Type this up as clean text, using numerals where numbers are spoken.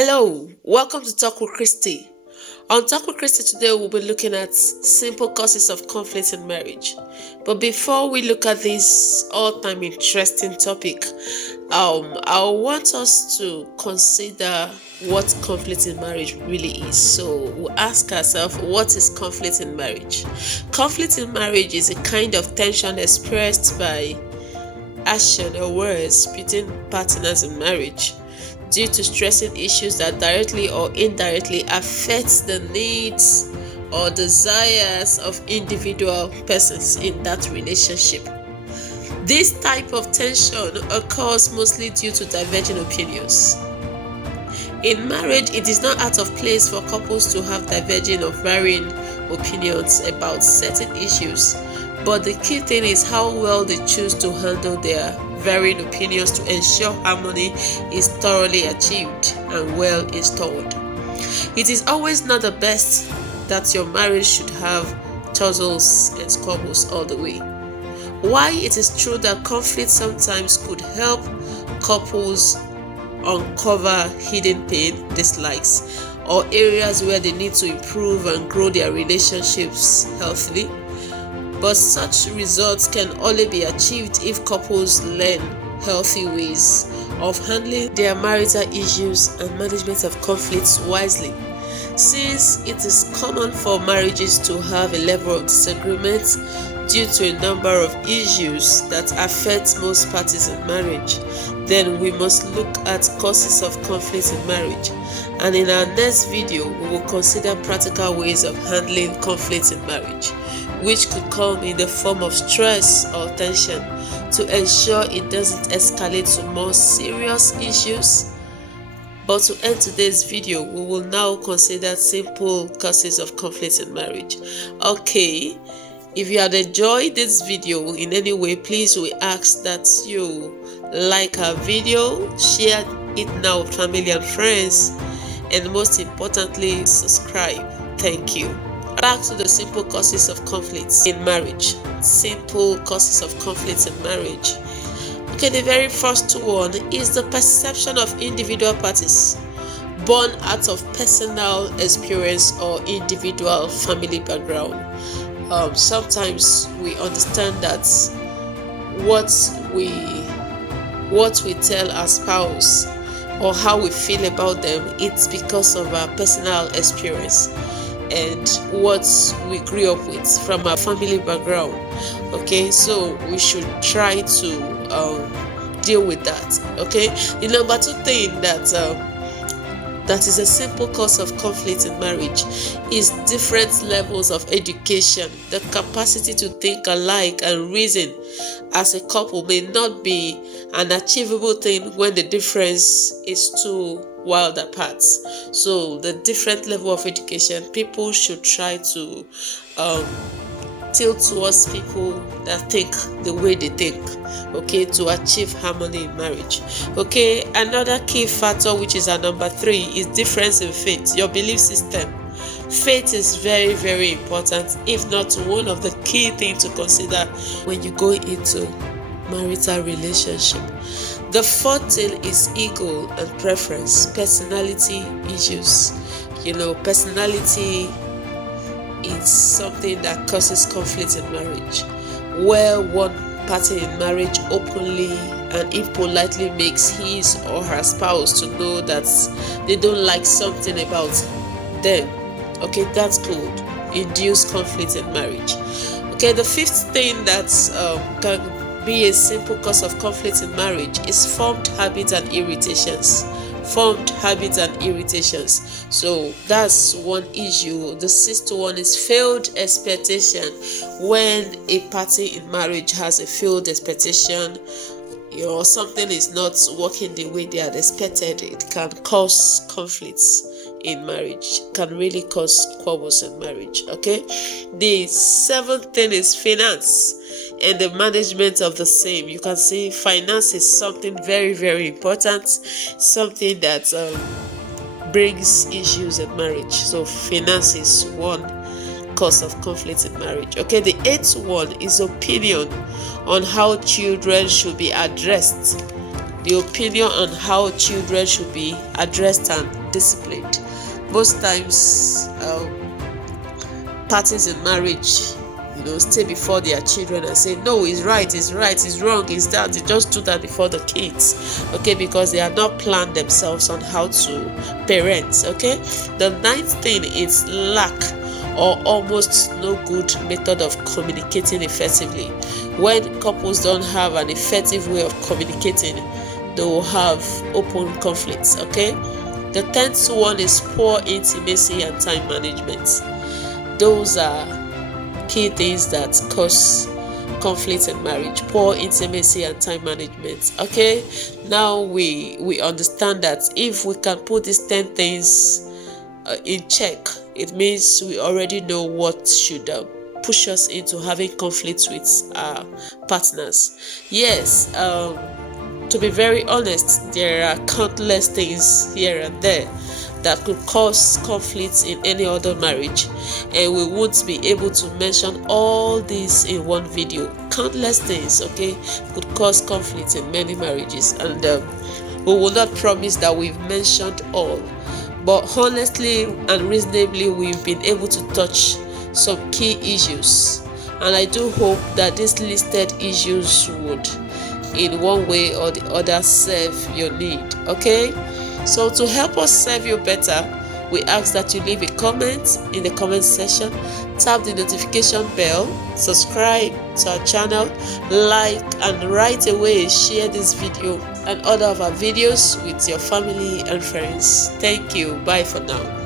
Hello, welcome to Talk with Christie. On Talk with Christie today, we'll be looking at simple causes of conflict in marriage. But before we look at this all-time interesting topic, I want us to consider what conflict in marriage really is. So we'll ask ourselves, what is conflict in marriage? Conflict in marriage is a kind of tension expressed by action or words between partners in marriage due to stressing issues that directly or indirectly affect the needs or desires of individual persons in that relationship. This type of tension occurs mostly due to diverging opinions. In marriage, it is not out of place for couples to have diverging or varying opinions about certain issues, but the key thing is how well they choose to handle their varying opinions to ensure harmony is thoroughly achieved and well installed. It is always not the best that your marriage should have tussles and squabbles all the way. While it is true that conflict sometimes could help couples uncover hidden pain, dislikes, or areas where they need to improve and grow their relationships healthily, but such results can only be achieved if couples learn healthy ways of handling their marital issues and management of conflicts wisely. Since it is common for marriages to have a level of disagreement due to a number of issues that affect most parties in marriage, then we must look at causes of conflict in marriage. And in our next video, we will consider practical ways of handling conflict in marriage, which could come in the form of stress or tension, to ensure it doesn't escalate to more serious issues. But to end today's video, we will now consider simple causes of conflict in marriage. Okay, if you had enjoyed this video in any way, please we ask that you like our video, share it now with family and friends, and most importantly, subscribe. Thank you. Back to the simple causes of conflicts in marriage. Simple causes of conflicts in marriage. Okay, the very first one is the perception of individual parties born out of personal experience or individual family background. Sometimes we understand that what we tell our spouse or how we feel about them, it's because of our personal experience and what we grew up with from our family background. Okay, so we should try to deal with that. Okay, the number two thing that is a simple cause of conflict in marriage is different levels of education. The capacity to think alike and reason as a couple may not be an achievable thing when the difference is too wild apart. So the different level of education, people should try to tilt towards people that think the way they think, okay, to achieve harmony in marriage. Okay, another key factor, which is our number three, is difference in faith, your belief system. Faith is very, very important, if not one of the key things to consider when you go into marital relationship. The fourth thing is ego and preference, personality issues. Personality is something that causes conflict in marriage, where one party in marriage openly and impolitely makes his or her spouse to know that they don't like something about them. Okay, that could induce conflict in marriage. Okay, the fifth thing that can be a simple cause of conflict in marriage is formed habits and irritations. So that's one issue. The sixth one is failed expectation. When a party in marriage has a failed expectation, something is not working the way they had expected, it can cause conflicts in marriage, can really cause squabbles in marriage. Okay, the seventh thing is finance and the management of the same. You can see finance is something very, very important, something that brings issues in marriage. So finance is one cause of conflict in marriage. Okay, the eighth one is opinion on how children should be addressed. the opinion on how children should be addressed and disciplined. Most times, parties in marriage, stay before their children and say, no, it's right, it's wrong, it's that. They just do that before the kids, okay, because they have not planned themselves on how to parent, okay. The ninth thing is lack or almost no good method of communicating effectively. When couples don't have an effective way of communicating, they will have open conflicts, okay. The 10th one is poor intimacy and time management. Those are key things that cause conflict in marriage: poor intimacy and time management, okay. Now we understand that if we can put these 10 things in check, it means we already know what should push us into having conflicts with our partners. Yes, to be very honest, there are countless things here and there that could cause conflicts in any other marriage, and we won't be able to mention all these in one video. Countless things, okay, could cause conflicts in many marriages, and we will not promise that we've mentioned all, but honestly and reasonably, we've been able to touch some key issues, and I do hope that these listed issues would, in one way or the other, serve your need, okay. So to help us serve you better, we ask that you leave a comment in the comment section, tap the notification bell, subscribe to our channel, like, and right away share this video and other of our videos with your family and friends. Thank you. Bye for now.